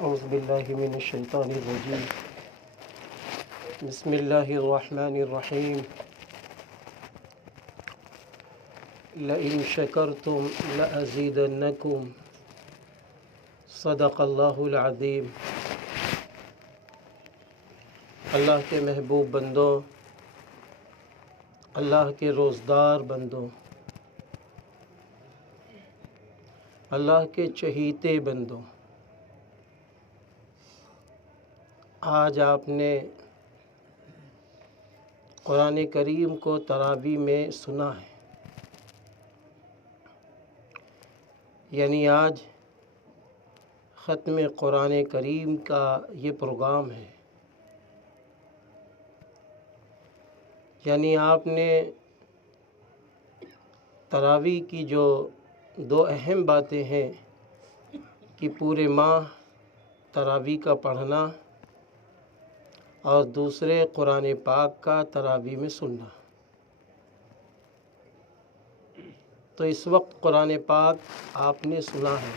اعوذ باللہ من الشیطان الرجیم بسم اللہ الرحمن الرحیم لئن شکرتم لأزیدنکم صدق اللہ العظیم۔ اللہ کے محبوب بندوں، اللہ کے روزدار بندوں، اللہ کے چہیتے بندوں، آج آپ نے قرآن کریم کو تراویح میں سنا ہے، یعنی آج ختم قرآن کریم کا یہ پروگرام ہے۔ یعنی آپ نے تراویح کی جو دو اہم باتیں ہیں کہ پورے ماہ تراویح کا پڑھنا اور دوسرے قرآن پاک کا تراویح میں سننا، تو اس وقت قرآن پاک آپ نے سنا ہے۔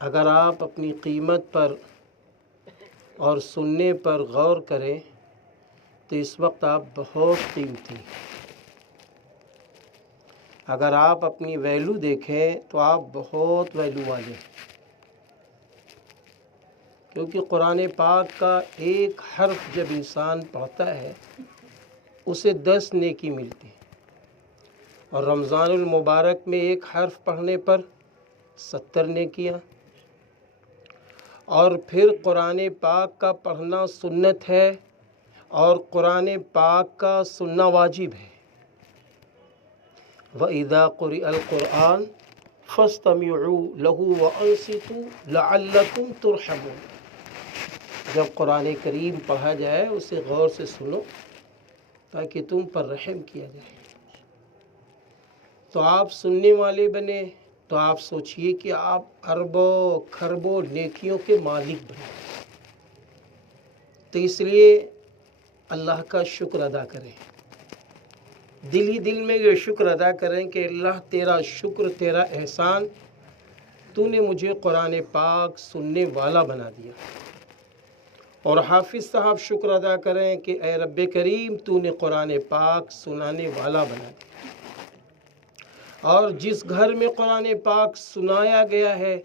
اگر آپ اپنی قیمت پر اور سننے پر غور کریں تو اس وقت آپ بہت قیمتی ہیں۔ اگر آپ اپنی ویلیو دیکھیں تو آپ بہت ویلیو والے ہیں، کیونکہ قرآن پاک کا ایک حرف جب انسان پڑھتا ہے اسے 10 نیکی ملتی ہے، اور رمضان المبارک میں ایک حرف پڑھنے پر 70 نیکیاں، اور پھر قرآن پاک کا پڑھنا سنت ہے اور قرآن پاک کا سننا واجب ہے۔ وَإِذَا قُرِئَ الْقُرْآنُ فَاسْتَمِعُوا لَهُ وَأَنصِتُوا لَعَلَّكُمْ تُرْحَمُونَ۔ جب قرآن کریم پڑھا جائے اسے غور سے سنو تاکہ تم پر رحم کیا جائے۔ تو آپ سننے والے بنے تو آپ سوچئے کہ آپ اربوں کھربوں نیکیوں کے مالک بنے، تو اس لیے اللہ کا شکر ادا کریں، دل ہی دل میں یہ شکر ادا کریں کہ اللہ تیرا شکر، تیرا احسان، تو نے مجھے قرآن پاک سننے والا بنا دیا۔ اور حافظ صاحب شکر ادا کریں کہ اے رب کریم تو نے قرآن پاک سنانے والا بنا دیا۔ اور جس گھر میں قرآن پاک سنایا گیا ہے،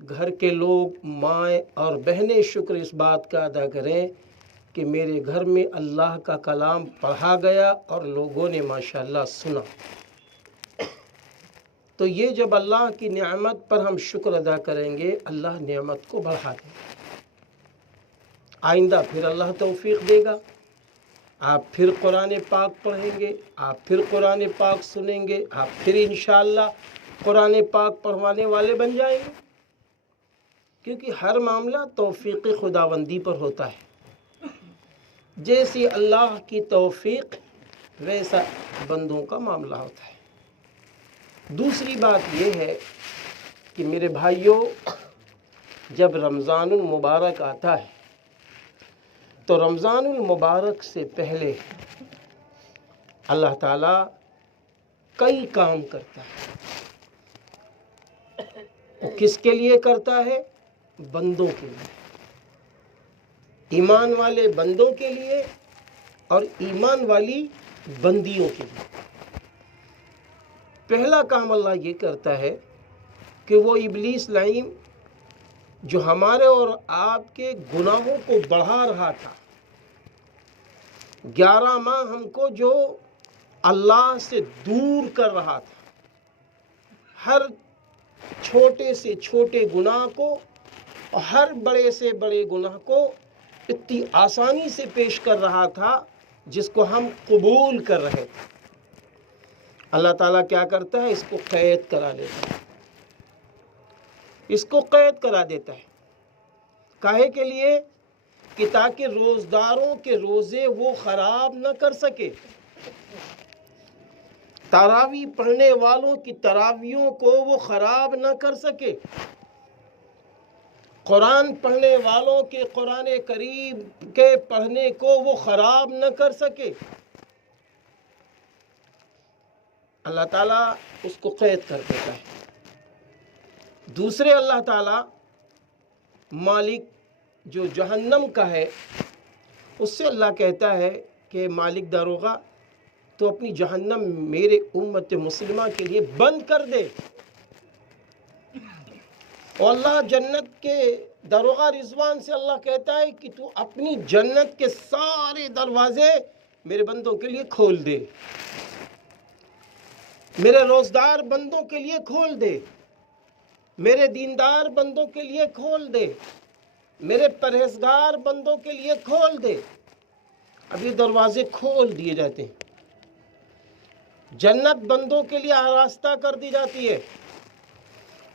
گھر کے لوگ مائیں اور بہنیں شکر اس بات کا ادا کریں کہ میرے گھر میں اللہ کا کلام پڑھا گیا اور لوگوں نے ماشاءاللہ سنا۔ تو یہ جب اللہ کی نعمت پر ہم شکر ادا کریں گے، اللہ نعمت کو بڑھا دے گا۔ آئندہ پھر اللہ توفیق دے گا، آپ پھر قرآن پاک پڑھیں گے، آپ پھر قرآن پاک سنیں گے، آپ پھر انشاءاللہ قرآن پاک پڑھوانے والے بن جائیں گے، کیونکہ ہر معاملہ توفیق خداوندی پر ہوتا ہے۔ جیسی اللہ کی توفیق ویسا بندوں کا معاملہ ہوتا ہے۔ دوسری بات یہ ہے کہ میرے بھائیوں، جب رمضان المبارک آتا ہے تو رمضان المبارک سے پہلے اللہ تعالیٰ کئی کام کرتا ہے۔ وہ کس کے لیے کرتا ہے؟ بندوں کے لیے، ایمان والے بندوں کے لیے اور ایمان والی بندیوں کے لیے۔ پہلا کام اللہ یہ کرتا ہے کہ وہ ابلیس لعین جو ہمارے اور آپ کے گناہوں کو بڑھا رہا تھا، 11 ماہ ہم کو جو اللہ سے دور کر رہا تھا، ہر چھوٹے سے چھوٹے گناہ کو اور ہر بڑے سے بڑے گناہ کو اتنی آسانی سے پیش کر رہا تھا جس کو ہم قبول کر رہے تھے، اللہ تعالیٰ کیا کرتا ہے؟ اس کو قید کرا لیتا ہے، اس کو قید کرا دیتا ہے۔ کاہے کے لیے؟ کہ تاکہ روزداروں کے روزے وہ خراب نہ کر سکے، تراویح پڑھنے والوں کی تراویحوں کو وہ خراب نہ کر سکے، قرآن پڑھنے والوں کے قرآن کریم کے پڑھنے کو وہ خراب نہ کر سکے۔ اللہ تعالیٰ اس کو قید کر دیتا ہے۔ دوسرے اللہ تعالیٰ مالک جو جہنم کا ہے، اس سے اللہ کہتا ہے کہ مالک داروغہ تو اپنی جہنم میرے امت مسلمہ کے لیے بند کر دے، اور اللہ جنت کے داروغہ رضوان سے اللہ کہتا ہے کہ تو اپنی جنت کے سارے دروازے میرے بندوں کے لیے کھول دے، میرے روزدار بندوں کے لیے کھول دے، میرے دیندار بندوں کے لیے کھول دے، میرے پرہیزگار بندوں کے لیے کھول دے۔ اب یہ دروازے کھول دیے جاتے ہیں، جنت بندوں کے لیے آراستہ کر دی جاتی ہے،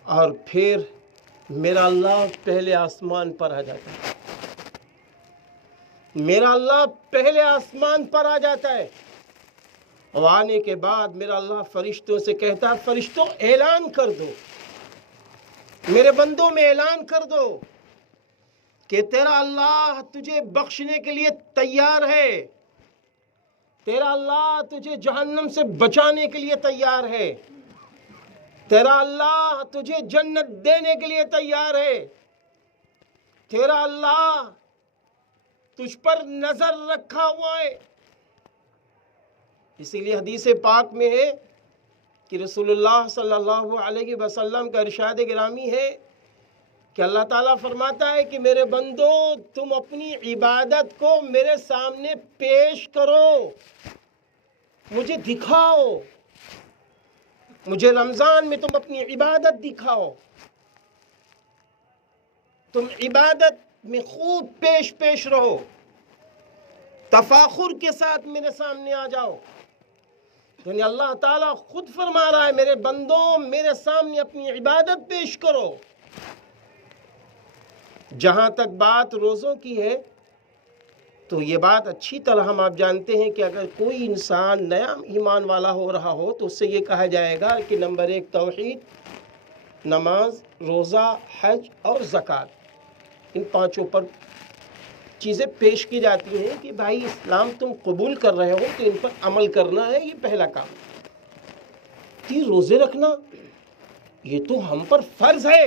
اور پھر میرا اللہ پہلے آسمان پر آ جاتا ہے، میرا اللہ پہلے آسمان پر آ جاتا ہے، اور آنے کے بعد میرا اللہ فرشتوں سے کہتا ہے فرشتوں اعلان کر دو، میرے بندوں میں اعلان کر دو کہ تیرا اللہ تجھے بخشنے کے لیے تیار ہے، تیرا اللہ تجھے جہنم سے بچانے کے لیے تیار ہے، تیرا اللہ تجھے جنت دینے کے لیے تیار ہے، تیرا اللہ تجھ پر نظر رکھا ہوا ہے۔ اسی لیے حدیث پاک میں ہے کہ رسول اللہ صلی اللہ علیہ وسلم کا ارشاد گرامی ہے کہ اللہ تعالیٰ فرماتا ہے کہ میرے بندو تم اپنی عبادت کو میرے سامنے پیش کرو، مجھے دکھاؤ، مجھے رمضان میں تم اپنی عبادت دکھاؤ، تم عبادت میں خوب پیش رہو، تفاخر کے ساتھ میرے سامنے آ جاؤ۔ یعنی اللہ تعالیٰ خود فرما رہا ہے میرے بندوں میرے سامنے اپنی عبادت پیش کرو۔ جہاں تک بات روزوں کی ہے تو یہ بات اچھی طرح ہم آپ جانتے ہیں کہ اگر کوئی انسان نیا ایمان والا ہو رہا ہو تو اس سے یہ کہا جائے گا کہ نمبر 1 توحید، نماز، روزہ، حج اور زکوٰۃ، ان 5 پر چیزیں پیش کی جاتی ہیں کہ بھائی اسلام تم قبول کر رہے ہو تو ان پر عمل کرنا ہے، یہ پہلا کام۔ روزے رکھنا یہ تو ہم پر فرض ہے،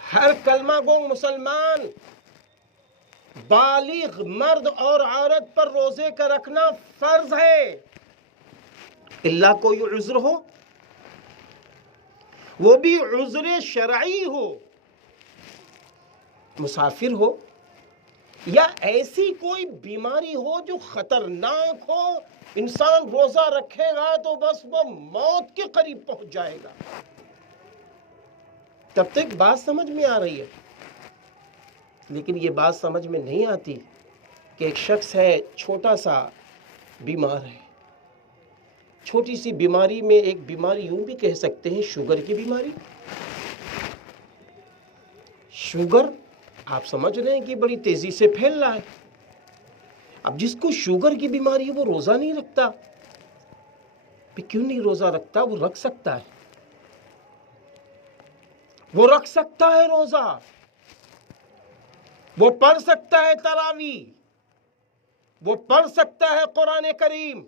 ہر کلمہ گو مسلمان بالغ مرد اور عورت پر روزے کا رکھنا فرض ہے، اللہ کوئی عذر ہو، وہ بھی عذر شرعی ہو، مسافر ہو یا ایسی کوئی بیماری ہو جو خطرناک ہو، انسان روزہ رکھے گا تو بس وہ موت کے قریب پہنچ جائے گا۔ تب تک بات سمجھ میں آ رہی ہے، لیکن یہ بات سمجھ میں نہیں آتی کہ ایک شخص ہے چھوٹا سا بیمار ہے، چھوٹی سی بیماری میں ایک بیماری یوں بھی کہہ سکتے ہیں شوگر کی بیماری۔ شوگر آپ سمجھ رہے ہیں کہ بڑی تیزی سے پھیل رہا ہے۔ اب جس کو شوگر کی بیماری ہے وہ روزہ نہیں رکھتا، کیوں نہیں روزہ رکھتا؟ وہ رکھ سکتا ہے، وہ رکھ سکتا ہے روزہ، وہ پڑھ سکتا ہے تراویح، وہ پڑھ سکتا ہے قرآن کریم،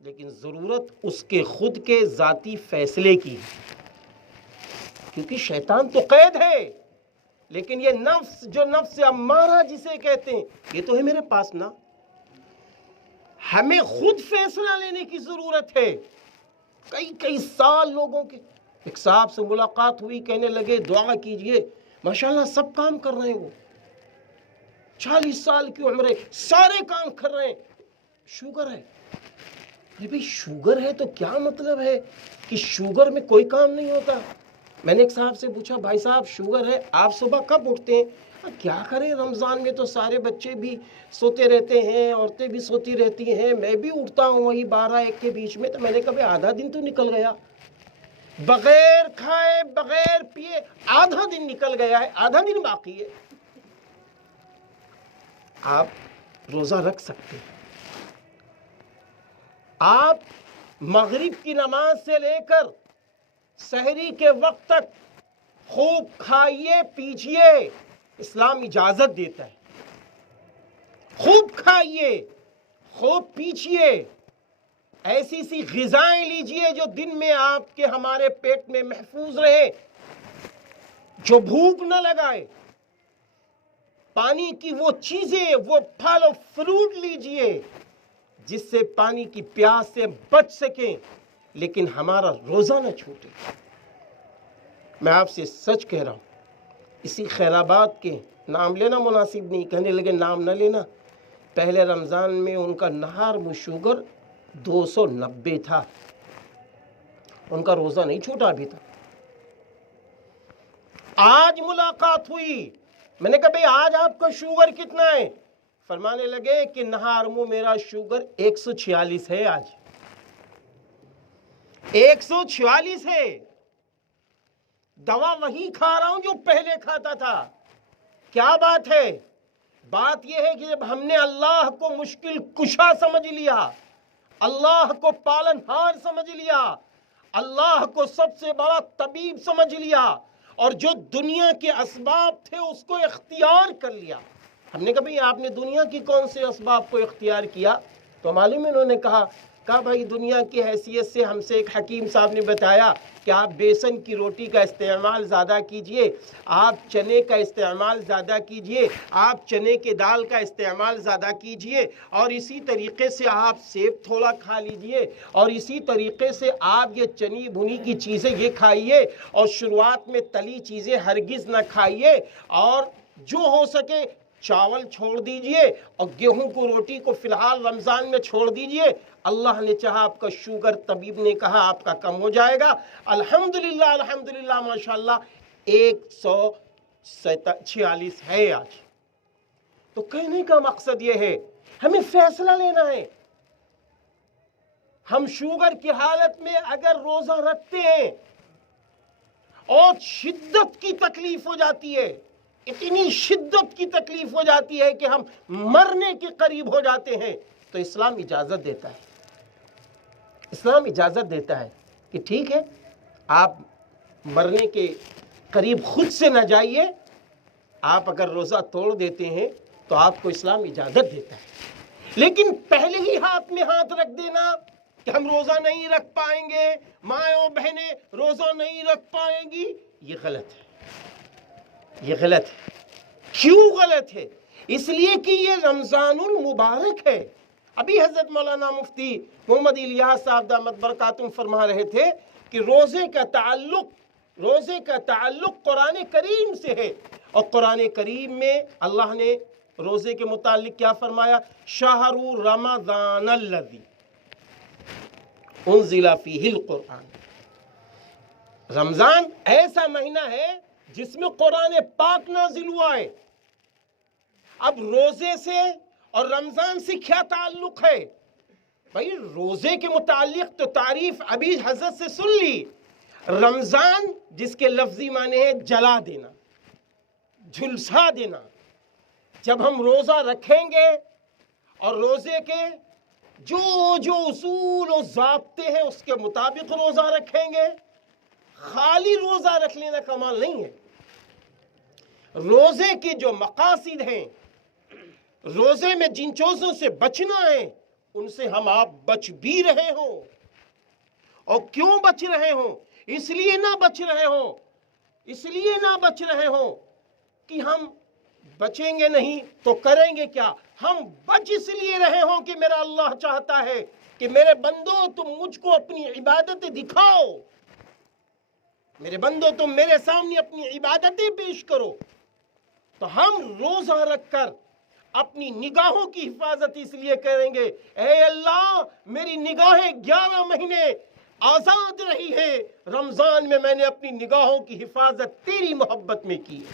لیکن ضرورت اس کے خود کے ذاتی فیصلے کی، کیونکہ شیطان تو قید ہے، لیکن یہ نفس جو نفس امارہ جسے کہتے ہیں یہ تو ہے میرے پاس نا۔ ہمیں خود فیصلہ لینے کی ضرورت ہے۔ کئی سال لوگوں کے ایک صاحب سے ملاقات ہوئی، کہنے لگے دعا کیجئے، ماشاءاللہ سب کام کر رہے ہیں، وہ 40 سال کی عمر ہے، سارے کام کر رہے ہیں، شوگر ہے۔ بھئی شوگر ہے تو کیا مطلب ہے کہ شوگر میں کوئی کام نہیں ہوتا؟ میں نے ایک صاحب سے پوچھا بھائی صاحب شوگر ہے آپ صبح کب اٹھتے ہیں؟ کیا کریں رمضان میں تو سارے بچے بھی سوتے رہتے ہیں، عورتیں بھی سوتی رہتی ہیں، میں بھی اٹھتا ہوں وہی 12-1 کے بیچ میں، تو میں نے کہا آدھا دن تو نکل گیا، بغیر کھائے بغیر پیے آدھا دن نکل گیا ہے، آدھا دن باقی ہے۔ آپ روزہ رکھ سکتے ہیں، آپ مغرب کی نماز سے لے کر سحری کے وقت تک خوب کھائیے پیجیے، اسلام اجازت دیتا ہے، خوب کھائیے خوب پیجیے، ایسی سی غذائیں لیجئے جو دن میں آپ کے ہمارے پیٹ میں محفوظ رہے، جو بھوک نہ لگائے۔ پانی کی وہ چیزیں، وہ پھل و فروٹ لیجئے جس سے پانی کی پیاس سے بچ سکیں، لیکن ہمارا روزہ نہ چھوٹے۔ میں آپ سے سچ کہہ رہا ہوں، اسی خیرآباد کے نام لینا مناسب نہیں، کہنے لگے نام نہ لینا، پہلے رمضان میں ان کا نہار میں شوگر 290 تھا، ان کا روزہ نہیں چھوٹا ابھی تک۔ آج ملاقات ہوئی، میں نے کہا بھئی آج آپ کا شوگر کتنا ہے؟ فرمانے لگے کہ نہار میں میرا شوگر 146 ہے، آج 146 ہے۔ دوا وہی کھا رہا ہوں جو پہلے کھاتا تھا۔ کیا بات ہے؟ بات یہ ہے کہ جب ہم نے اللہ کو مشکل کشا سمجھ لیا، اللہ کو پالن ہار سمجھ لیا، اللہ کو سب سے بڑا طبیب سمجھ لیا، اور جو دنیا کے اسباب تھے اس کو اختیار کر لیا۔ ہم نے کہا بھئی آپ نے دنیا کی کون سے اسباب کو اختیار کیا؟ تو معلوم انہوں نے کہا بھائی دنیا کی حیثیت سے ہم سے ایک حکیم صاحب نے بتایا کہ آپ بیسن کی روٹی کا استعمال زیادہ کیجئے، آپ چنے کا استعمال زیادہ کیجئے، آپ چنے کے دال کا استعمال زیادہ کیجئے، اور اسی طریقے سے آپ سیب تھوڑا کھا لیجئے، اور اسی طریقے سے آپ یہ چنی بھنی کی چیزیں یہ کھائیے، اور شروعات میں تلی چیزیں ہرگز نہ کھائیے، اور جو ہو سکے چاول چھوڑ دیجئے، اور گیہوں کو روٹی کو فی الحال رمضان میں چھوڑ دیجئے۔ اللہ نے چاہا آپ کا شوگر، طبیب نے کہا آپ کا کم ہو جائے گا۔ الحمدللہ الحمدللہ ماشاءاللہ 146 ہے آج۔ تو کہنے کا مقصد یہ ہے ہمیں فیصلہ لینا ہے۔ ہم شوگر کی حالت میں اگر روزہ رکھتے ہیں اور شدت کی تکلیف ہو جاتی ہے، اتنی شدت کی تکلیف ہو جاتی ہے کہ ہم مرنے کے قریب ہو جاتے ہیں، تو اسلام اجازت دیتا ہے، اسلام اجازت دیتا ہے کہ ٹھیک ہے آپ مرنے کے قریب خود سے نہ جائیے، آپ اگر روزہ توڑ دیتے ہیں تو آپ کو اسلام اجازت دیتا ہے، لیکن پہلے ہی ہاتھ میں ہاتھ رکھ دینا کہ ہم روزہ نہیں رکھ پائیں گے، مائیں بہنیں روزہ نہیں رکھ پائیں گی، یہ غلط ہے، یہ غلط ہے۔ کیوں غلط ہے؟ اس لیے کہ یہ رمضان المبارک ہے۔ ابھی حضرت مولانا مفتی محمد الیاس صاحب دامت برکاتہم فرما رہے تھے کہ روزے کا تعلق قرآن کریم سے ہے، اور قرآن کریم میں اللہ نے روزے کے متعلق کیا فرمایا؟ شہر رمضان الذی انزل فیہ القرآن۔ رمضان ایسا مہینہ ہے جس میں قرآن پاک نازل ہوا ہے۔ اب روزے سے اور رمضان سے کیا تعلق ہے؟ بھائی روزے کے متعلق تو تعریف ابھی حضرت سے سن لی۔ رمضان جس کے لفظی معنی ہے جلا دینا، جھلسا دینا۔ جب ہم روزہ رکھیں گے اور روزے کے جو اصول و ضابطے ہیں اس کے مطابق روزہ رکھیں گے، خالی روزہ رکھ لینا کمال نہیں ہے۔ روزے کے جو مقاصد ہیں، روزے میں جن چیزوں سے بچنا ہے ان سے ہم آپ بچ بھی رہے ہوں، اور کیوں بچ رہے ہوں؟ اس لیے نہ بچ رہے ہوں کہ ہم بچیں گے نہیں تو کریں گے کیا، ہم بچ اس لیے رہے ہوں کہ میرا اللہ چاہتا ہے کہ میرے بندو تم مجھ کو اپنی عبادتیں دکھاؤ، میرے بندو تم میرے سامنے اپنی عبادتیں پیش کرو۔ تو ہم روزہ رکھ کر اپنی نگاہوں کی حفاظت اس لیے کریں گے، اے اللہ میری نگاہیں 11 مہینے آزاد رہی ہے، رمضان میں نے اپنی نگاہوں کی حفاظت تیری محبت میں کی ہے۔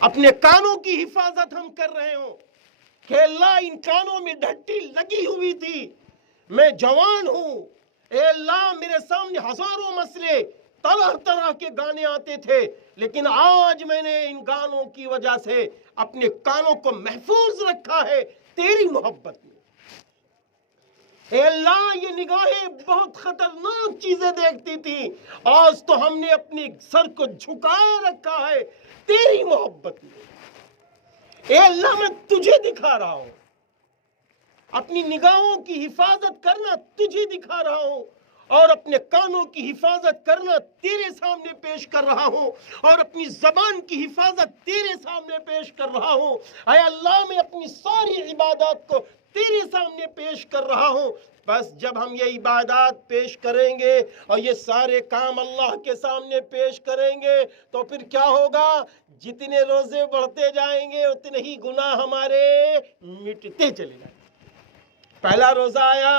اپنے کانوں کی حفاظت ہم کر رہے ہوں کہ اللہ ان کانوں میں ڈھٹی لگی ہوئی تھی، میں جوان ہوں، اے اللہ میرے سامنے ہزاروں مسئلے، طرح کے گانے آتے تھے، لیکن آج میں نے ان گانوں کی وجہ سے اپنے کانوں کو محفوظ رکھا ہے تیری محبت میں۔ اے اللہ یہ نگاہیں بہت خطرناک چیزیں دیکھتی تھی، آج تو ہم نے اپنی سر کو جھکائے رکھا ہے تیری محبت میں۔ اے اللہ میں تجھے دکھا رہا ہوں، اپنی نگاہوں کی حفاظت کرنا تجھے دکھا رہا ہوں، اور اپنے کانوں کی حفاظت کرنا تیرے سامنے پیش کر رہا ہوں، اور اپنی زبان کی حفاظت تیرے سامنے پیش کر رہا ہوں۔ اے اللہ، میں اپنی ساری عبادات کو تیرے سامنے پیش کر رہا ہوں۔ بس جب ہم یہ عبادات پیش کریں گے اور یہ سارے کام اللہ کے سامنے پیش کریں گے تو پھر کیا ہوگا؟ جتنے روزے بڑھتے جائیں گے اتنے ہی گناہ ہمارے مٹتے چلے جائیں گے۔ پہلا روزہ آیا،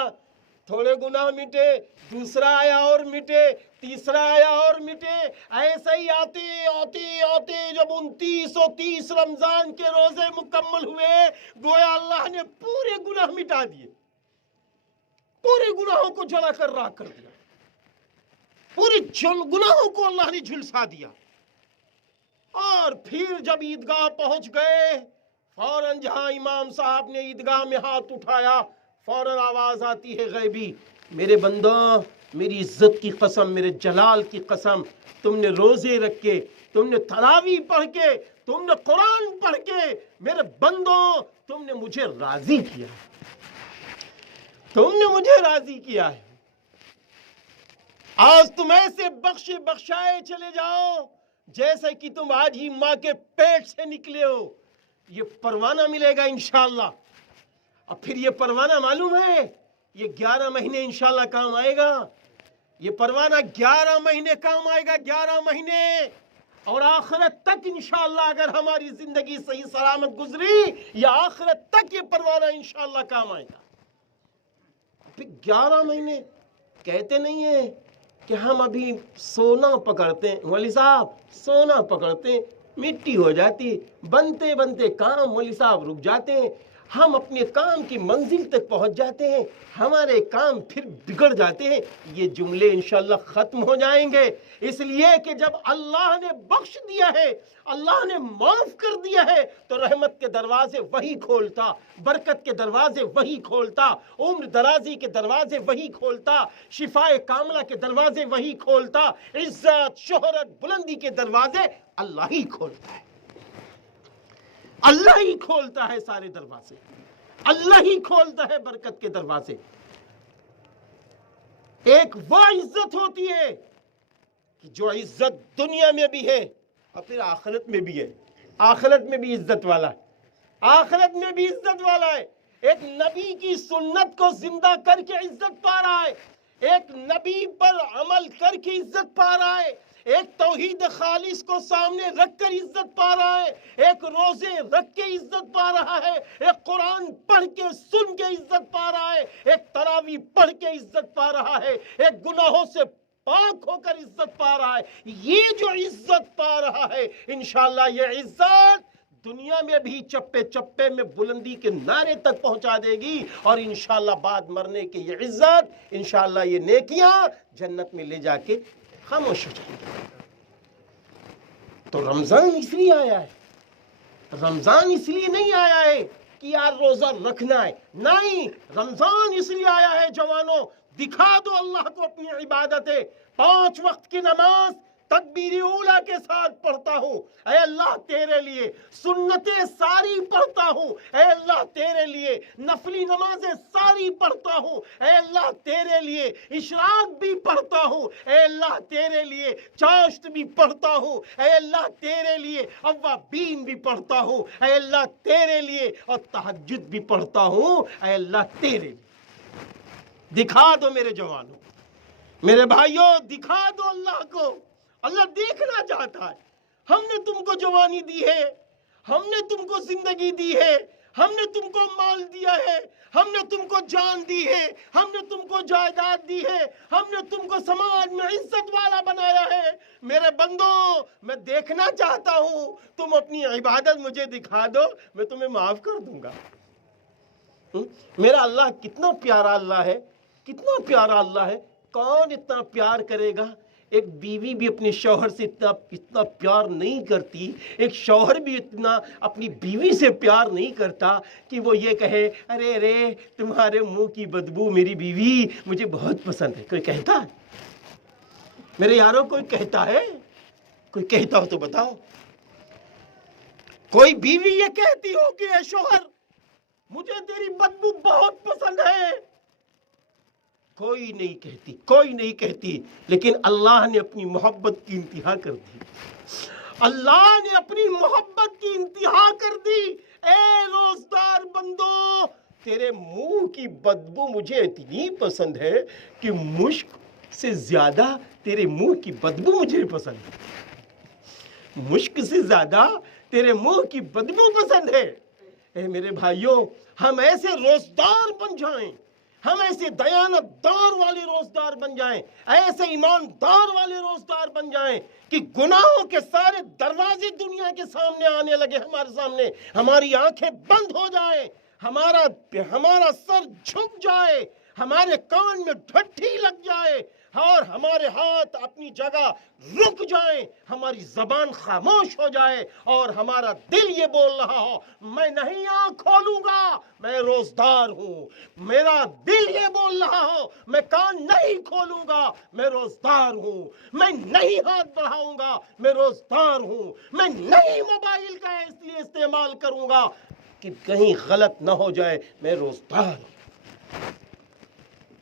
تھوڑے گناہ مٹے، دوسرا آیا اور مٹے، تیسرا آیا اور مٹے، ایسے ہی آتے آتے آتے جب 2930 رمضان کے روزے مکمل ہوئے، گویا اللہ نے پورے گناہ مٹا دیے، پورے گناہوں کو جلا کر راکھ کر دیا، پورے گناہوں کو اللہ نے جھلسا دیا۔ اور پھر جب عیدگاہ پہنچ گئے، فوراً جہاں امام صاحب نے عیدگاہ میں ہاتھ اٹھایا، فوراً آواز آتی ہے غیبی، میرے بندوں، میری عزت کی قسم، میرے جلال کی قسم، تم نے روزے رکھ کے، تم نے تراویح پڑھ کے، تم نے قرآن پڑھ کے، میرے بندوں تم نے مجھے راضی کیا، تم نے مجھے راضی کیا ہے۔ آج تم ایسے بخشائے چلے جاؤ جیسے کہ تم آج ہی ماں کے پیٹ سے نکلے ہو۔ یہ پروانہ ملے گا انشاءاللہ، اور پھر یہ پروانہ معلوم ہے یہ 11 مہینے انشاءاللہ کام آئے گا، یہ پروانہ 11 مہینے کام آئے گا، 11 مہینے، اور آخرت تک انشاءاللہ اگر ہماری زندگی صحیح سلامت گزری، یا آخرت تک یہ پروانہ انشاءاللہ کام آئے گا۔ پھر 11 مہینے کہتے نہیں ہیں کہ ہم ابھی سونا پکڑتے ہیں مولوی صاحب، سونا پکڑتے ہیں مٹی ہو جاتی، بنتے بنتے کام مولوی صاحب رک جاتے ہیں، ہم اپنے کام کی منزل تک پہنچ جاتے ہیں، ہمارے کام پھر بگڑ جاتے ہیں۔ یہ جملے انشاءاللہ ختم ہو جائیں گے، اس لیے کہ جب اللہ نے بخش دیا ہے، اللہ نے معاف کر دیا ہے، تو رحمت کے دروازے وہی کھولتا، برکت کے دروازے وہی کھولتا، عمر درازی کے دروازے وہی کھولتا، شفاء کاملہ کے دروازے وہی کھولتا، عزت، شہرت، بلندی کے دروازے اللہ ہی کھولتا ہے، اللہ ہی کھولتا ہے سارے دروازے، اللہ ہی کھولتا ہے برکت کے دروازے۔ ایک وہ عزت ہوتی ہے کہ جو عزت دنیا میں بھی ہے اور پھر آخرت میں بھی ہے، آخرت میں بھی عزت والا ہے، آخرت میں بھی عزت والا ہے۔ ایک نبی کی سنت کو زندہ کر کے عزت پا رہا ہے، ایک نبی پر عمل کر کے عزت پا رہا ہے، ایک توحید خالص کو سامنے رکھ کر عزت پا رہا ہے، ایک روزے رکھ کے عزت پا رہا ہے، ایک قرآن پڑھ کے سن کے عزت پا رہا ہے، ایک تراویح پڑھ کے عزت پا رہا ہے، ایک گناہوں سے پاک ہو کر عزت پا رہا ہے۔ یہ جو عزت پا رہا ہے انشاءاللہ یہ عزت دنیا میں بھی چپے چپے میں بلندی کے نعرے تک پہنچا دے گی، اور انشاءاللہ بعد مرنے کی یہ عزت، انشاءاللہ یہ نیکیاں جنت میں لے جا کے خاموش ہو جائیں گے۔ تو رمضان اس لیے آیا ہے، رمضان اس لیے نہیں آیا ہے کہ یار روزہ رکھنا ہے، نہیں، رمضان اس لیے آیا ہے جوانوں، دکھا دو اللہ کو اپنی عبادتیں، 5 وقت کی نماز تکبیر اولیٰ کے ساتھ پڑھتا ہوں، اے اللہ تیرے لیے، سنتیں ساری پڑھتا ہوں، اے اللہ تیرے لیے، نفلی نمازیں ساری پڑھتا ہوں، اے اللہ تیرے لیے، اشراق بھی پڑھتا ہوں، اے اللہ تیرے لیے، چاشت بھی پڑھتا ہوں، اے اللہ تیرے لیے، اوابین بھی پڑھتا ہوں، اے اللہ تیرے لیے، اور تہجد بھی پڑھتا ہوں، اے اللہ تیرے لیے۔ دکھا دو میرے جوانوں، میرے بھائیوں، دکھا دو اللہ کو، اللہ دیکھنا چاہتا ہے۔ ہم نے تم کو جوانی دی ہے، ہم نے تم کو زندگی دی ہے، ہم نے تم کو مال دیا ہے، ہم نے تم کو جان دی ہے، ہم نے تم کو جائیداد دی ہے، ہم نے تم کو سماج میں عزت والا بنایا ہے۔ میرے بندوں، میں دیکھنا چاہتا ہوں، تم اپنی عبادت مجھے دکھا دو، میں تمہیں معاف کر دوں گا۔ میرا اللہ کتنا پیارا اللہ ہے، کتنا پیارا اللہ ہے۔ کون اتنا پیار کرے گا؟ ایک بیوی بھی اپنے شوہر سے اتنا پیار نہیں کرتی، ایک شوہر بھی اتنا اپنی بیوی سے پیار نہیں کرتا کہ وہ یہ کہے ارے تمہارے منہ کی بدبو میری بیوی مجھے بہت پسند ہے۔ کوئی کہتا ہے؟ میرے یاروں کوئی کہتا ہے؟ کوئی کہتا ہو تو بتاؤ۔ کوئی بیوی یہ کہتی ہو کہ اے شوہر مجھے تیری بدبو بہت پسند ہے. کوئی نہیں کہتی لیکن اللہ نے اپنی محبت کی انتہا کر دی. اللہ نے اپنی محبت کی انتہا کر دی. اے روزدار بندو، تیرے منہ کی بدبو مجھے اتنی پسند ہے کہ مشک سے زیادہ تیرے منہ کی بدبو مجھے پسند ہے. مشک سے زیادہ تیرے منہ کی بدبو پسند ہے. اے میرے بھائیوں، ہم ایسے روزدار بن جائیں، ہم ایسے دیانت دار والے روزدار بن جائیں، ایسے ایماندار والے روزدار بن جائیں کہ گناہوں کے سارے دروازے دنیا کے سامنے آنے لگے ہمارے سامنے، ہماری آنکھیں بند ہو جائیں، ہمارا سر جھک جائے، ہمارے کان میں ڈھٹی لگ جائے اور ہمارے ہاتھ اپنی جگہ رک جائیں، ہماری زبان خاموش ہو جائے اور ہمارا دل یہ بول رہا ہو میں نہیں آنکھ کھولوں گا، میں روزدار ہوں. میرا دل یہ بول رہا ہو میں کان نہیں کھولوں گا، میں روزدار ہوں. میں نہیں ہاتھ بڑھاؤں گا، میں روزدار ہوں. میں نہیں موبائل کا اس لیے استعمال کروں گا کہ کہیں غلط نہ ہو جائے، میں روزدار ہوں.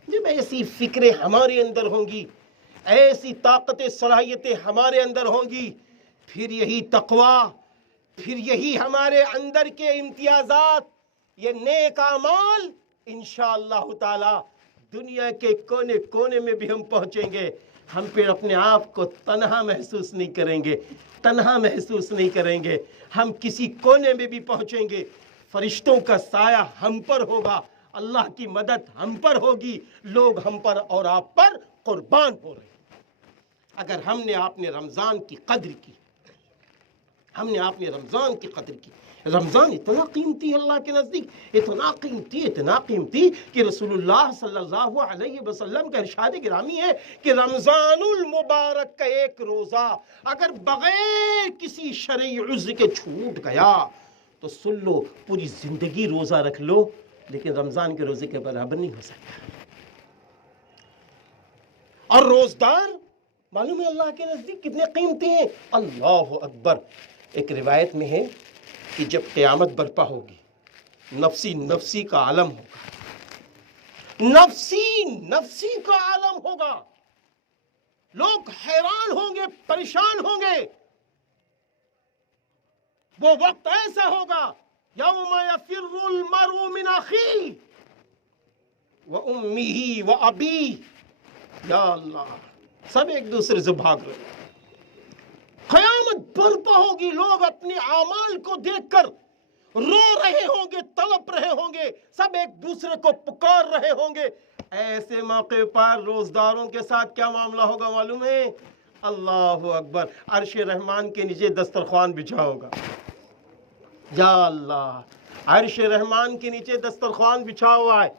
جب ایسی فکریں ہمارے اندر ہوں گی، ایسی طاقت صلاحیتیں ہمارے اندر ہوں گی، پھر یہی تقویٰ، پھر یہی ہمارے اندر کے امتیازات، یہ نیک اعمال انشاءاللہ تعالی دنیا کے کونے کونے میں بھی ہم پہنچیں گے. ہم پھر اپنے آپ کو تنہا محسوس نہیں کریں گے. ہم کسی کونے میں بھی پہنچیں گے، فرشتوں کا سایہ ہم پر ہوگا، اللہ کی مدد ہم پر ہوگی، لوگ ہم پر اور آپ پر قربان ہو رہے ہیں. اگر ہم نے آپ نے رمضان کی قدر کی، رمضان اتنا قیمتی ہے اللہ کے نزدیک، اتنا قیمتی کہ رسول اللہ صلی اللہ علیہ وسلم کا ارشاد گرامی ہے کہ رمضان المبارک کا ایک روزہ اگر بغیر کسی شرعی عذر کے چھوٹ گیا تو سن لو پوری زندگی روزہ رکھ لو لیکن رمضان کے روزے کے برابر نہیں ہو سکتا. اور روزدار معلوم ہے اللہ کے نزدیک کتنے قیمتی ہیں. اللہ اکبر. ایک روایت میں ہے کہ جب قیامت برپا ہوگی، نفسی کا عالم ہوگا، نفسی کا عالم ہوگا، لوگ حیران ہوں گے، پریشان ہوں گے. وہ وقت ایسا ہوگا یوم یفر المرء من اخیہ وامہ وابیہ، یا اللہ، سب ایک دوسرے سے بھاگ رہے ہیں. قیامت برپا ہوگی، لوگ اپنے اعمال کو دیکھ کر رو رہے ہوں گے، تڑپ رہے ہوں گے، سب ایک دوسرے کو پکار رہے ہوں گے. ایسے موقع پر روزداروں کے ساتھ کیا معاملہ ہوگا معلوم ہے؟ اللہ اکبر. عرش رحمان کے نیچے دسترخوان بچھا ہوگا. یا اللہ، عرش رحمان کے نیچے دسترخوان بچھا ہوا ہے.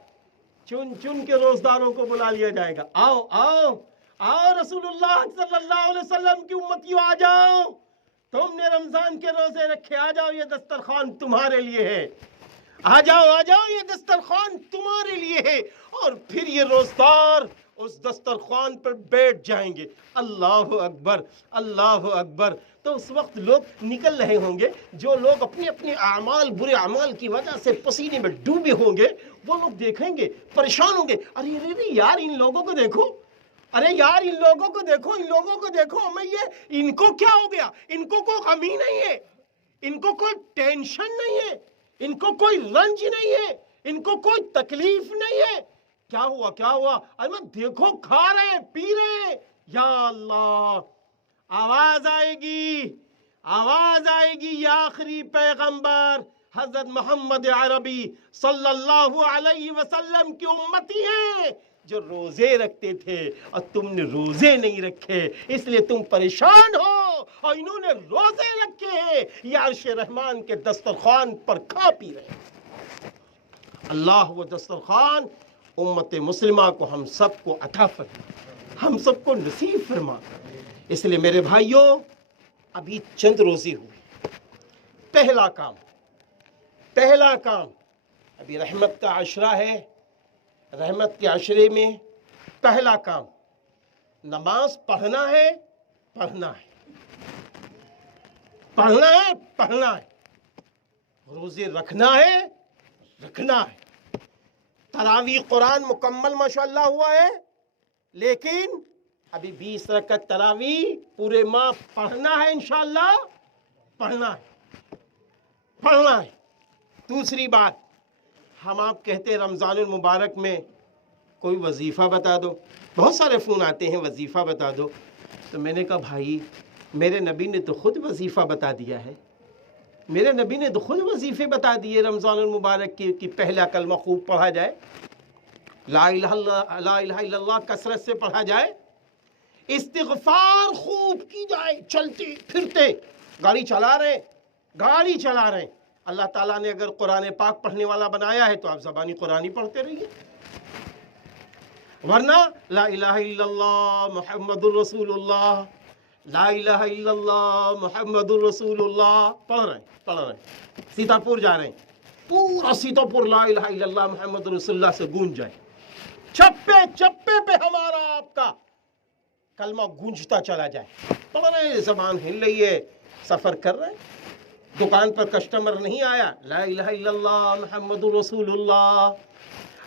چن کے روزداروں کو بلا لیا جائے گا. آؤ آؤ آؤ، رسول اللہ صلی اللہ علیہ وسلم کی امتیوں آ جاؤ، تم نے رمضان کے روزے رکھے، آ جاؤ، یہ دسترخوان تمہارے لیے ہے. آ جاؤ یہ دسترخوان تمہارے لیے ہے. اور پھر یہ روزدار اس دسترخوان پر بیٹھ جائیں گے. اللہ اکبر، اللہ اکبر. تو اس وقت لوگ نکل رہے ہوں گے، جو لوگ اپنے اعمال، برے اعمال کی وجہ سے پسینے میں ڈوبے ہوں گے، وہ لوگ دیکھیں گے، پریشان ہوں گے. ارے یار، ان لوگوں کو دیکھو، ان لوگوں کو دیکھو، ان کو کیا ہو گیا؟ ان کو کوئی غم ہی نہیں ہے، ان کو کوئی ٹینشن نہیں ہے، ان کو کوئی رنج نہیں ہے، ان کو کوئی تکلیف نہیں ہے. کیا ہوا؟ ارے دیکھو، کھا رہے، پی رہے. یا اللہ، آواز آئے گی یا آخری پیغمبر حضرت محمد عربی صلی اللہ علیہ وسلم کی امتی ہیں جو روزے رکھتے تھے اور تم نے روزے نہیں رکھے، اس لیے تم پریشان ہو، اور انہوں نے روزے رکھے ہیں، یہ عرش رحمان کے دسترخوان پر کھا پی رہے ہیں. اللہ وہ دسترخوان امت مسلمہ کو ہم سب کو عطا فرما، ہم سب کو نصیب فرما. اس لیے میرے بھائیوں، ابھی چند روزے ہوئے. پہلا کام ابھی رحمت کا عشرہ ہے. رحمت کے عشرے میں پہلا کام نماز پڑھنا ہے. روزے رکھنا ہے. رکھنا ہے۔ تراویح قرآن مکمل ماشاءاللہ ہوا ہے، لیکن ابھی 20 رکعت تراویح پورے ماہ پڑھنا ہے، انشاءاللہ پڑھنا ہے۔ دوسری بات، ہم آپ کہتے ہیں رمضان المبارک میں کوئی وظیفہ بتا دو، بہت سارے فون آتے ہیں وظیفہ بتا دو، تو میں نے کہا بھائی میرے نبی نے تو خود وظیفہ بتا دیا ہے، میرے نبی نے تو خود وظیفے بتا دیے رمضان المبارک کی پہلا کلمہ خوب پڑھا جائے، لا الہ الا اللہ کثرت سے پڑھا جائے، استغفار خوب کی جائے، چلتے پھرتے گاڑی چلا رہے ہیں، اللہ تعالیٰ نے اگر قرآن پاک پڑھنے والا بنایا ہے تو آپ زبانی قرآن ہی پڑھتے رہیے، ورنہ لا الہ الا اللہ محمد الرسول اللہ، لا الہ الا اللہ محمد الرسول اللہ پڑھ رہے ہیں، سیتاپور جا رہے ہیں، پورا سیتاپور لا الہ الا اللہ محمد الرسول اللہ سے گونج جائے، چپے پہ ہمارا آپ کا کلمہ گونجتا چلا جائے، پڑھ رہے ہیں، زبان ہل رہی ہے، سفر کر رہے ہیں، دکان پر کسٹمر نہیں آیا، لا الہ الا اللہ محمد الرسول اللہ،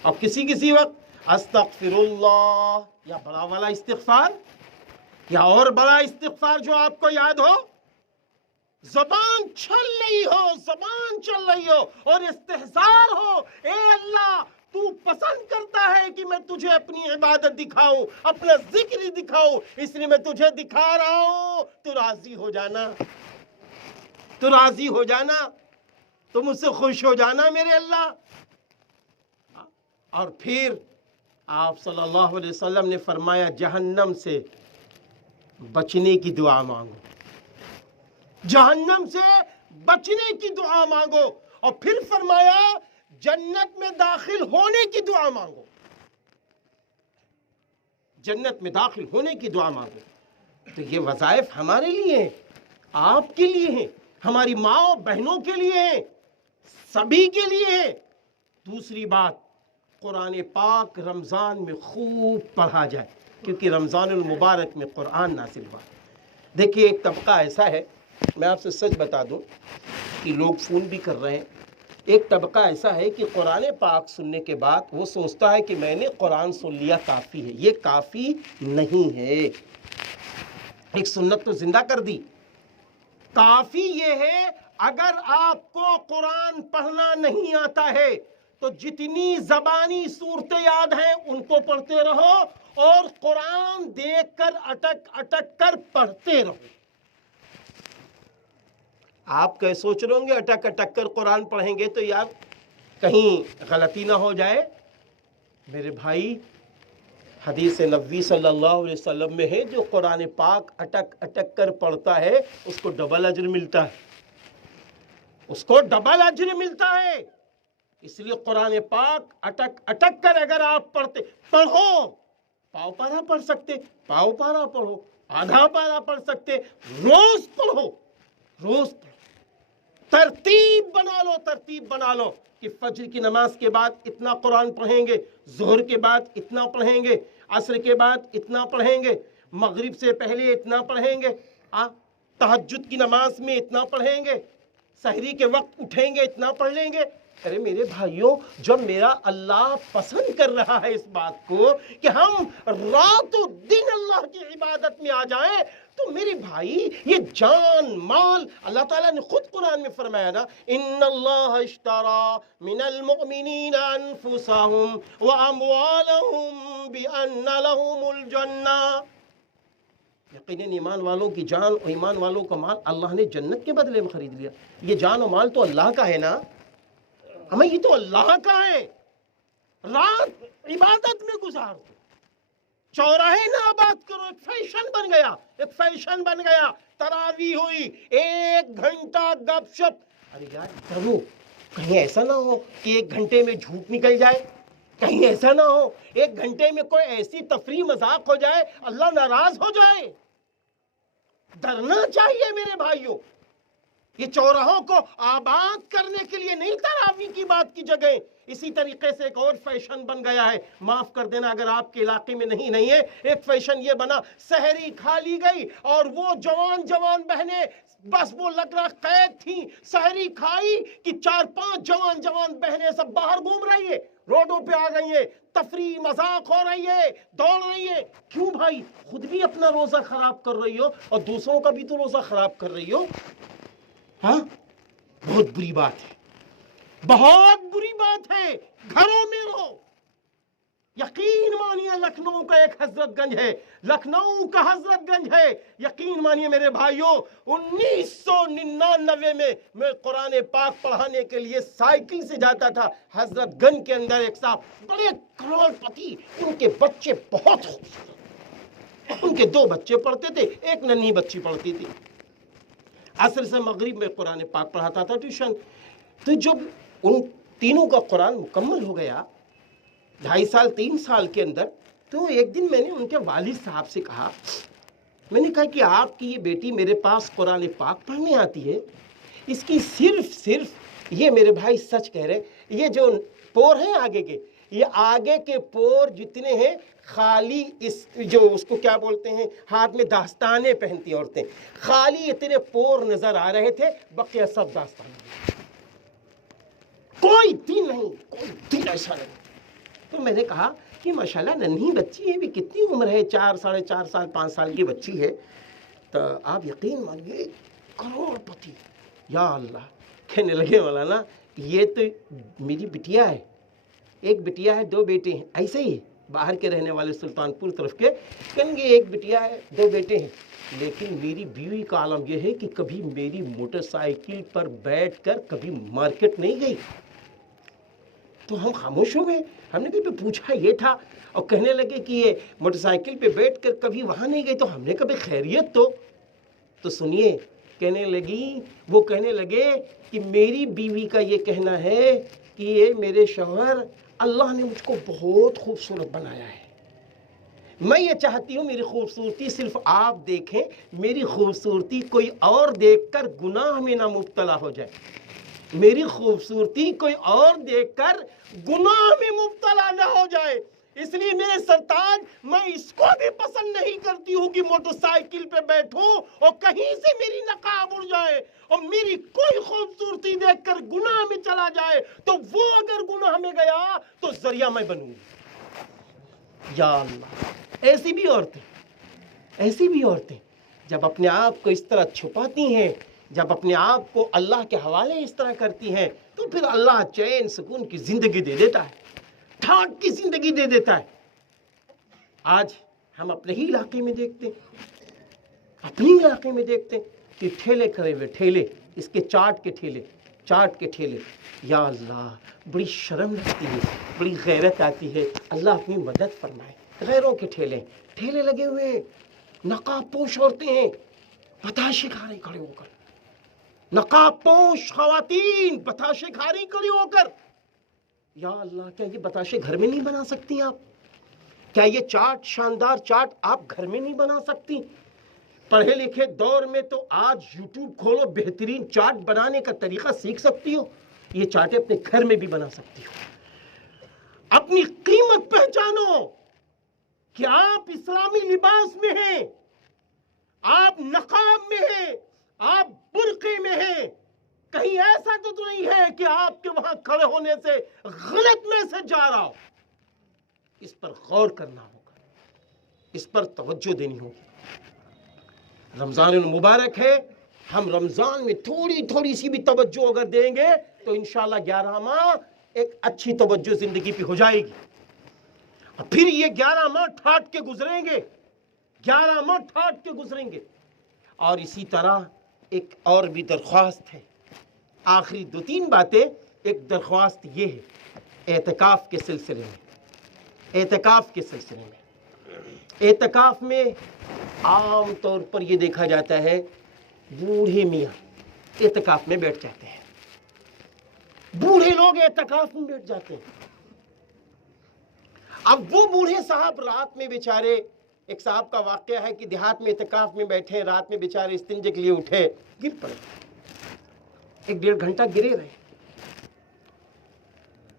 اور کسی وقت استغفر اللہ، یا بڑا والا استغفار یا اور بڑا استغفار جو آپ کو یاد ہو، زبان چل رہی ہو اور استحضار ہو، اے اللہ تو پسند کرتا ہے کہ میں تجھے اپنی عبادت دکھاؤں، اپنا ذکر دکھاؤں، اس لیے میں تجھے دکھا رہا ہوں، تو راضی ہو جانا، تو مجھ سے خوش ہو جانا میرے اللہ۔ اور پھر آپ صلی اللہ علیہ وسلم نے فرمایا جہنم سے بچنے کی دعا مانگو، اور پھر فرمایا جنت میں داخل ہونے کی دعا مانگو، تو یہ وظائف ہمارے لیے ہیں، آپ کے لیے ہیں، ہماری ماں اور بہنوں کے لیے ہیں، سبھی کے لیے ہیں۔ دوسری بات، قرآن پاک رمضان میں خوب پڑھا جائے، کیونکہ رمضان المبارک میں قرآن نازل ہوا۔ دیکھیے ایک طبقہ ایسا ہے، میں آپ سے سچ بتا دوں کہ لوگ فون بھی کر رہے ہیں، ایک طبقہ ایسا ہے کہ قرآن پاک سننے کے بعد وہ سوچتا ہے کہ میں نے قرآن سن لیا کافی ہے، یہ کافی نہیں ہے، ایک سنت تو زندہ کر دی۔ کافی یہ ہے اگر آپ کو قرآن پڑھنا نہیں آتا ہے تو جتنی زبانی صورتیں یاد ہیں ان کو پڑھتے رہو، اور قرآن دیکھ کر اٹک کر پڑھتے رہو۔ آپ کیا سوچ رہے ہوں گے اٹک کر قرآن پڑھیں گے تو یار کہیں غلطی نہ ہو جائے؟ میرے بھائی حدیث نبوی صلی اللہ علیہ وسلم میں ہے جو قرآن پاک اٹک کر پڑھتا ہے اس کو ڈبل اجر ملتا ہے، اس لیے قرآن پاک اٹک کر اگر آپ پڑھو، پاؤ پارا پڑھ سکتے، پاؤ پارا پڑھو، آدھا پارا پڑھ سکتے، روز پڑھو، ترتیب بنا لو کہ فجر کی نماز کے بعد اتنا قرآن پڑھیں گے، ظہر کے بعد اتنا پڑھیں گے، عصر کے بعد اتنا پڑھیں گے، مغرب سے پہلے اتنا پڑھیں گے، تہجد کی نماز میں اتنا پڑھیں گے، سحری کے وقت اٹھیں گے اتنا پڑھ لیں گے۔ ارے میرے بھائیوں، جب میرا اللہ پسند کر رہا ہے اس بات کو کہ ہم رات و دن اللہ کی عبادت میں آ جائیں، تو میرے بھائی یہ جان مال، اللہ تعالیٰ نے خود قرآن میں فرمایا نا، ان اللہ اشترى من المؤمنین انفسهم واموالهم بان لهم الجنہ، یقیناً ایمان والوں کی جان اور ایمان والوں کا مال اللہ نے جنت کے بدلے میں خرید لیا۔ یہ جان و مال تو اللہ کا ہے نا، ہمیں یہ تو اللہ کا ہے، رات عبادت میں گزارو، چوراہے نہ آباد کرو، ایک فیشن بن گیا، تراویح ہوئی، 1 گھنٹہ گپ شپ، ارے یار ڈرو کہیں ایسا نہ ہو کہ 1 گھنٹے میں جھوٹ نکل جائے، کہیں ایسا نہ ہو 1 گھنٹے میں کوئی ایسی تفریح مذاق ہو جائے اللہ ناراض ہو جائے۔ ڈرنا چاہیے میرے بھائیوں، یہ چوراہوں کو آباد کرنے کے لیے نہیں تراویح کی بات کی جگہ۔ اسی طریقے سے ایک اور فیشن بن گیا ہے، معاف کر دینا اگر آپ کے علاقے میں نہیں ہے، ایک فیشن یہ بنا، سحری کھا لی گئی اور وہ جوان بہنیں بس وہ لگ رہا قید تھی، سحری کھائی کہ 4-5 جوان بہنیں سب باہر گھوم رہی ہے، روڈوں پہ آ گئی ہے، تفریح مذاق ہو رہی ہے، دوڑ رہی ہے. کیوں بھائی؟ خود بھی اپنا روزہ خراب کر رہی ہو اور دوسروں کا بھی تو روزہ خراب کر رہی ہو. ہاں، بہت بری بات ہے، بہت بری بات ہے. گھروں میں رہو. یقین مانیے لکھنؤ کا ایک حضرت گنج ہے، لکھنؤ کا حضرت گنج ہے. یقین مانیے میرے بھائیوں، 1999 میں قرآن پاک پڑھانے کے لیے سائیکل سے جاتا تھا. حضرت گنج کے اندر ایک صاحب بڑے کروڑ پتی، ان کے بچے بہت خوبصورت، ان کے 2 بچے پڑھتے تھے، ایک ننھی بچی پڑھتی تھی. عصر سے مغرب میں قرآن پاک پڑھاتا تھا ٹیوشن. تو جب ان تینوں کا قرآن مکمل ہو گیا 2.5 سال 3 سال کے اندر، تو ایک دن میں نے ان کے والد صاحب سے کہا، میں نے کہا کہ آپ کی یہ بیٹی میرے پاس قرآن پاک پڑھنے آتی ہے، اس کی صرف یہ میرے بھائی سچ کہہ رہے، یہ جو پور ہیں آگے کے، یہ آگے کے پور جتنے ہیں خالی اس کو کیا بولتے ہیں، ہاتھ میں داستانے پہنتی عورتیں، خالی اتنے پور نظر آ رہے تھے، بقیہ سب داستانے، کوئی دل نہیں، کوئی دل ایسا نہیں. تو میں نے کہا کہ ماشاءاللہ ننھی بچی ہے، بھی کتنی عمر ہے، 4 ساڑھے 4 سال 5 سال کی بچی ہے. تو آپ یقین مانیے کروڑ پتی. یا اللہ. کہنے لگے مولانا یہ تو میری بٹیا ہے، ایک بٹیا ہے 2 بیٹے ہیں. ایسے ہی باہر کے رہنے والے سلطان پور طرف کے کہیں گے ایک بٹیا ہے 2 بیٹے ہیں، لیکن میری بیوی کا عالم یہ ہے کہ کبھی میری موٹر سائیکل پر بیٹھ کر کبھی مارکیٹ نہیں گئی. تو ہم خاموش ہو گئے. ہم نے کبھی پوچھا یہ تھا، اور کہنے لگے کہ یہ موٹر سائیکل پہ بیٹھ کر کبھی وہاں نہیں گئی. تو ہم نے کبھی خیریت تو سنیے، وہ کہنے لگے کہ میری بیوی کا یہ کہنا ہے کہ یہ میرے شوہر، اللہ نے مجھ کو بہت خوبصورت بنایا ہے، میں یہ چاہتی ہوں میری خوبصورتی صرف آپ دیکھیں، میری خوبصورتی کوئی اور دیکھ کر گناہ میں نہ مبتلا ہو جائے، میری خوبصورتی کوئی اور دیکھ کر گناہ میں مبتلا نہ ہو جائے. اس لیے میرے سرتاج، میں اس کو بھی پسند نہیں کرتی ہوں کہ موٹر سائیکل پہ بیٹھوں اور کہیں سے میری نقاب اڑ جائے اور میری کوئی خوبصورتی دیکھ کر گناہ میں چلا جائے، تو وہ اگر گناہ میں گیا تو ذریعہ میں بنوں گی. یا اللہ. ایسی بھی عورتیں جب اپنے آپ کو اس طرح چھپاتی ہیں، جب اپنے آپ کو اللہ کے حوالے اس طرح کرتی ہیں، تو پھر اللہ چین سکون کی زندگی دے دیتا ہے، ٹھاٹ کی زندگی دے دیتا ہے. آج ہم اپنے ہی علاقے میں دیکھتے ہیں کہ ٹھیلے کھڑے ہوئے، ٹھیلے اس کے چاٹ کے ٹھیلے. یا اللہ، بڑی شرم لگتی ہے، بڑی غیرت آتی ہے. اللہ اپنی مدد فرمائے. غیروں کے ٹھیلے لگے ہوئے ہیں، نقاب پوش عورتیں ہیں، بتاشے کھا رہی کھڑے ہو کر، نقاب پوش خواتین بتاشے کھا رہی کھڑی ہو کر. یا اللہ، کیا یہ بتاشے گھر میں نہیں بنا سکتی آپ؟ کیا یہ چاٹ، شاندار چاٹ آپ گھر میں نہیں بنا سکتی؟ پڑھے لکھے دور میں تو آج یوٹیوب کھولو، بہترین چاٹ بنانے کا طریقہ سیکھ سکتی ہو. یہ چاٹیں اپنے گھر میں بھی بنا سکتی ہو. اپنی قیمت پہچانو کہ آپ اسلامی لباس میں ہیں، آپ نقاب میں ہیں، آپ برقعے میں ہیں. کہیں ایسا تو نہیں ہے کہ آپ کے وہاں کھڑے ہونے سے غلط میسج جا رہا ہو. اس پر غور کرنا ہوگا، اس پر توجہ دینی ہوگی. رمضان المبارک ہے، ہم رمضان میں تھوڑی سی بھی توجہ اگر دیں گے تو انشاءاللہ 11 ماہ ایک اچھی توجہ زندگی پہ ہو جائے گی. اور پھر یہ 11 ماہ ٹھاٹ کے گزریں گے. اور اسی طرح ایک اور بھی درخواست ہے، آخری 2-3 باتیں. ایک درخواست یہ ہے، اعتکاف کے سلسلے میں اعتکاف میں عام طور پر یہ دیکھا جاتا ہے بوڑھے میاں اعتکاف میں بیٹھ جاتے ہیں، بوڑھے لوگ اعتکاف میں بیٹھ جاتے ہیں. اب وہ بوڑھے صاحب رات میں بیچارے، ایک صاحب کا واقعہ ہے کہ دیہات میں اعتکاف میں بیٹھے، رات میں بیچارے استنجے کے لیے اٹھے، گر پڑے، 1-1.5 گھنٹہ گرے رہے.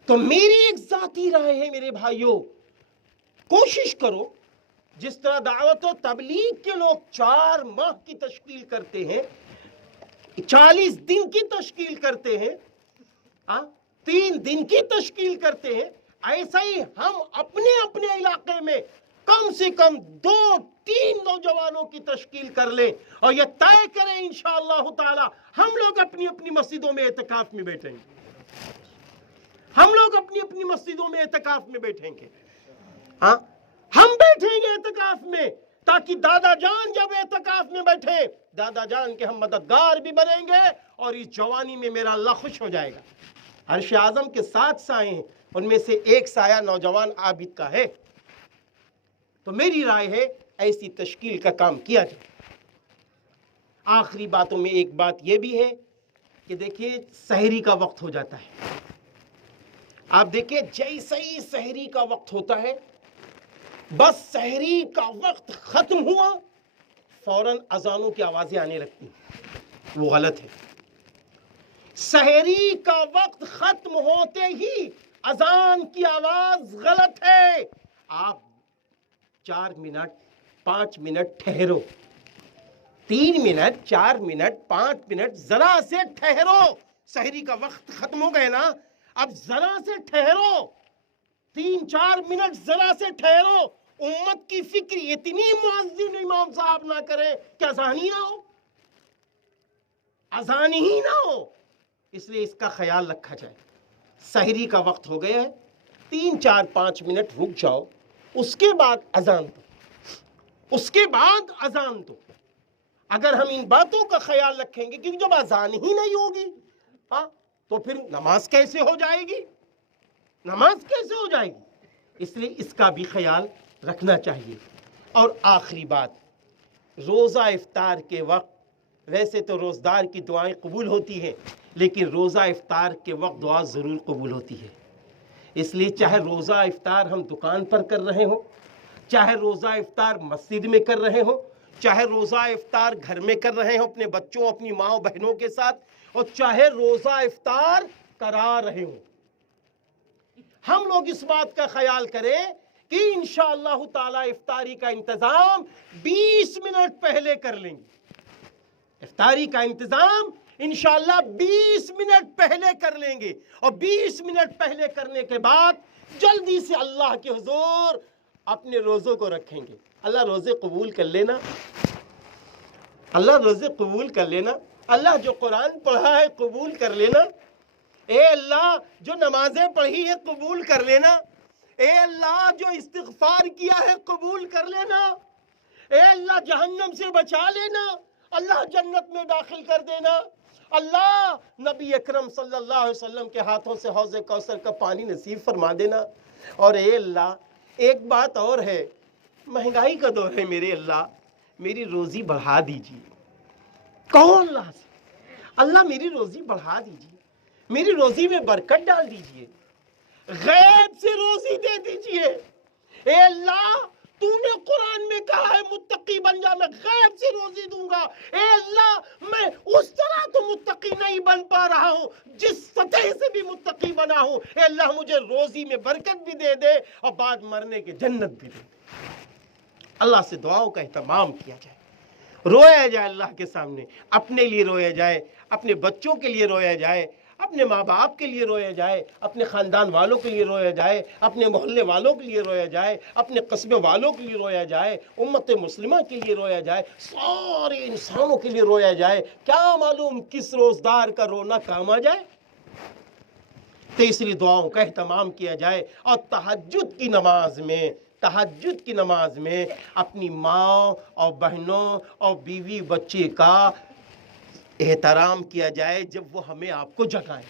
تو میری ایک ذاتی رائے ہے میرے بھائیوں، کوشش کرو جس طرح دعوت و تبلیغ کے لوگ 4 ماہ کی تشکیل کرتے ہیں، 40 دن کی تشکیل کرتے ہیں، 3 دن کی تشکیل کرتے ہیں، ایسا ہی ہم اپنے اپنے علاقے میں کم سے کم 2-3 نوجوانوں کی تشکیل کر لیں اور یہ طے کریں انشاءاللہ تعالی ہم لوگ اپنی اپنی مسجدوں میں اعتکاف میں بیٹھیں گے، ہم لوگ اپنی اپنی مسجدوں میں اعتکاف میں بیٹھیں گے، ہم بیٹھیں گے اعتکاف میں، تاکہ دادا جان جب اعتکاف میں بیٹھے دادا جان کے ہم مددگار بھی بنیں گے اور اس جوانی میں میرا اللہ خوش ہو جائے گا۔ عرش اعظم کے 7 سائے ہیں، ان میں سے ایک سایہ نوجوان عابد کا ہے، تو میری رائے ہے ایسی تشکیل کا کام کیا جائے۔ آخری باتوں میں ایک بات یہ بھی ہے کہ دیکھیے سحری کا وقت ہو جاتا ہے، آپ دیکھیں جیسے ہی سحری کا وقت ہوتا ہے، بس سحری کا وقت ختم ہوا فوراً اذانوں کی آوازیں آنے لگتی ہیں، وہ غلط ہے۔ سحری کا وقت ختم ہوتے ہی اذان کی آواز غلط ہے، آپ 4 منٹ 5 منٹ ٹھہرو، 3 منٹ 4 منٹ 5 منٹ ذرا سے ٹھہرو، سحری کا وقت ختم ہو گئے نا، اب ذرا سے ٹھہرو، 3-4 منٹ ذرا سے ٹھہرو، امت کی فکر اتنی مؤذن امام صاحب نہ کرے کہ اذان ہی نہ ہو، اذان ہی نہ ہو، اس لیے اس کا خیال رکھا جائے۔ سحری کا وقت ہو گیا ہے، 3-4-5 منٹ رک جاؤ، اس کے بعد اذان دو، اس کے بعد اذان دو۔ اگر ہم ان باتوں کا خیال رکھیں گے، کیونکہ جب اذان ہی نہیں ہوگی تو پھر نماز کیسے ہو جائے گی، نماز کیسے ہو جائے گی، اس لیے اس کا بھی خیال رکھنا چاہیے۔ اور آخری بات، روزہ افطار کے وقت ویسے تو روزدار کی دعائیں قبول ہوتی ہیں، لیکن روزہ افطار کے وقت دعا ضرور قبول ہوتی ہے، اس لیے چاہے روزہ افطار ہم دکان پر کر رہے ہوں، چاہے روزہ افطار مسجد میں کر رہے ہوں، چاہے روزہ افطار گھر میں کر رہے ہوں اپنے بچوں اپنی ماں بہنوں کے ساتھ، اور چاہے روزہ افطار کرا رہے ہوں، ہم لوگ اس بات کا خیال کریں کہ انشاءاللہ تعالی افطاری کا انتظام 20 منٹ پہلے کر لیں گے، افطاری کا انتظام انشاءاللہ 20 منٹ پہلے کر لیں گے، اور 20 منٹ پہلے کرنے کے بعد جلدی سے اللہ کے حضور اپنے روزوں کو رکھیں گے۔ اللہ روزے قبول کر لینا، اللہ روزے قبول کر لینا، اللہ جو قرآن پڑھا ہے قبول کر لینا، اے اللہ جو نمازیں پڑھی ہے قبول کر لینا، اے اللہ جو استغفار کیا ہے قبول کر لینا، اے اللہ جہنم سے بچا لینا، اللہ جنت میں داخل کر دینا، اللہ نبی اکرم صلی اللہ علیہ وسلم کے ہاتھوں سے حوض کوثر کا پانی نصیب فرما دینا۔ اور اے اللہ ایک بات اور ہے، مہنگائی کا دور ہے، میرے اللہ میری روزی بڑھا دیجیے، کہو اللہ سے، اللہ میری روزی بڑھا دیجیے، میری روزی میں برکت ڈال دیجیے، غیب سے روزی دے دیجیے، اے اللہ تو نے قرآن میں کہا ہے متقی بن جا، میں غیب سے روزی دوں گا، اے اللہ میں اس طرح تو متقی نہیں بن پا رہا ہوں جس سطح سے بھی متقی بنا ہوں، اے اللہ مجھے روزی میں برکت بھی دے دے اور بعد مرنے کے جنت بھی دے دے۔ اللہ سے دعاؤں کا اہتمام کیا جائے، رویا جائے اللہ کے سامنے، اپنے لیے رویا جائے، اپنے بچوں کے لیے رویا جائے، اپنے ماں باپ کے لیے رویا جائے، اپنے خاندان والوں کے لیے رویا جائے، اپنے محلے والوں کے لیے رویا جائے، اپنے قصبے والوں کے لیے رویا جائے، امت مسلمہ کے لیے رویا جائے، سارے انسانوں کے لیے رویا جائے، کیا معلوم کس روزدار کا رونا کام آ جائے۔ تیسری دعاؤں کا اہتمام کیا جائے، اور تہجد کی نماز میں اپنی ماں اور بہنوں اور بیوی بچے کا احترام کیا جائے جب وہ ہمیں آپ کو جگائیں،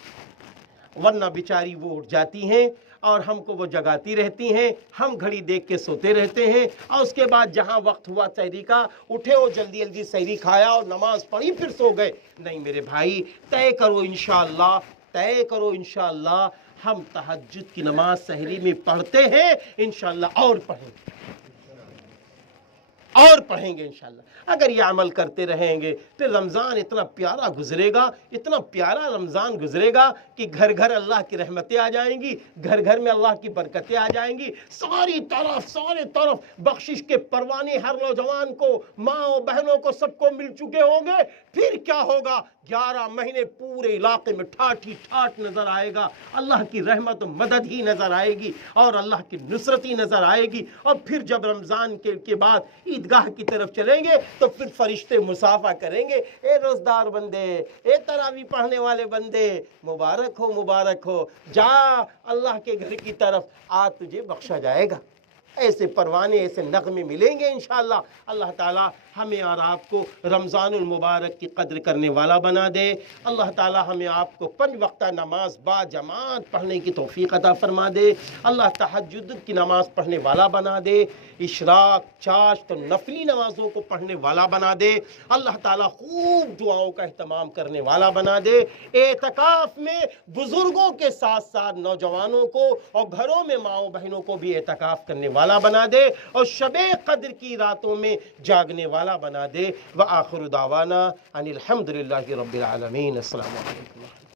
ورنہ بیچاری وہ اٹھ جاتی ہیں اور ہم کو وہ جگاتی رہتی ہیں، ہم گھڑی دیکھ کے سوتے رہتے ہیں، اور اس کے بعد جہاں وقت ہوا سحری کا اٹھے اور جلدی جلدی سحری کھایا اور نماز پڑھی پھر سو گئے۔ نہیں میرے بھائی، طے کرو انشاءاللہ ہم تہجد کی نماز سحری میں پڑھتے ہیں، انشاءاللہ اور پڑھیں اور پڑھیں گے انشاءاللہ۔ اگر یہ عمل کرتے رہیں گے پھر رمضان اتنا پیارا گزرے گا، اتنا پیارا رمضان گزرے گا کہ گھر گھر اللہ کی رحمتیں آ جائیں گی، گھر گھر میں اللہ کی برکتیں آ جائیں گی، ساری طرف بخشش کے پروانے ہر نوجوان کو، ماں و بہنوں کو، سب کو مل چکے ہوں گے۔ پھر کیا ہوگا؟ 11 مہینے پورے علاقے میں ٹھاٹ ہی ٹھاٹ نظر آئے گا، اللہ کی رحمت و مدد ہی نظر آئے گی اور اللہ کی نصرت ہی نظر آئے گی۔ اور پھر جب رمضان کے بعد عیدگاہ کی طرف چلیں گے تو پھر فرشتے مصافحہ کریں گے، اے روزدار بندے، اے تراویح پڑھنے والے بندے، مبارک ہو مبارک ہو، جا اللہ کے گھر کی طرف، آج تجھے بخشا جائے گا۔ ایسے پروانے، ایسے نغمے ملیں گے انشاءاللہ۔ اللہ تعالی ہمیں اور آپ کو رمضان المبارک کی قدر کرنے والا بنا دے۔ اللہ تعالی ہمیں آپ کو 5 وقتہ نماز با جماعت پڑھنے کی توفیق عطا فرما دے۔ اللہ تہجد کی نماز پڑھنے والا بنا دے، اشراق، چاشت اور نفلی نمازوں کو پڑھنے والا بنا دے۔ اللہ تعالی خوب دعاؤں کا اہتمام کرنے والا بنا دے۔ اعتکاف میں بزرگوں کے ساتھ ساتھ نوجوانوں کو اور گھروں میں ماؤں بہنوں کو بھی اعتکاف کرنے والا بنا دے، اور شب قدر کی راتوں میں جاگنے والا بنا دے۔ وآخر دعوانا ان الحمدللہ رب العالمین۔ السلام علیکم۔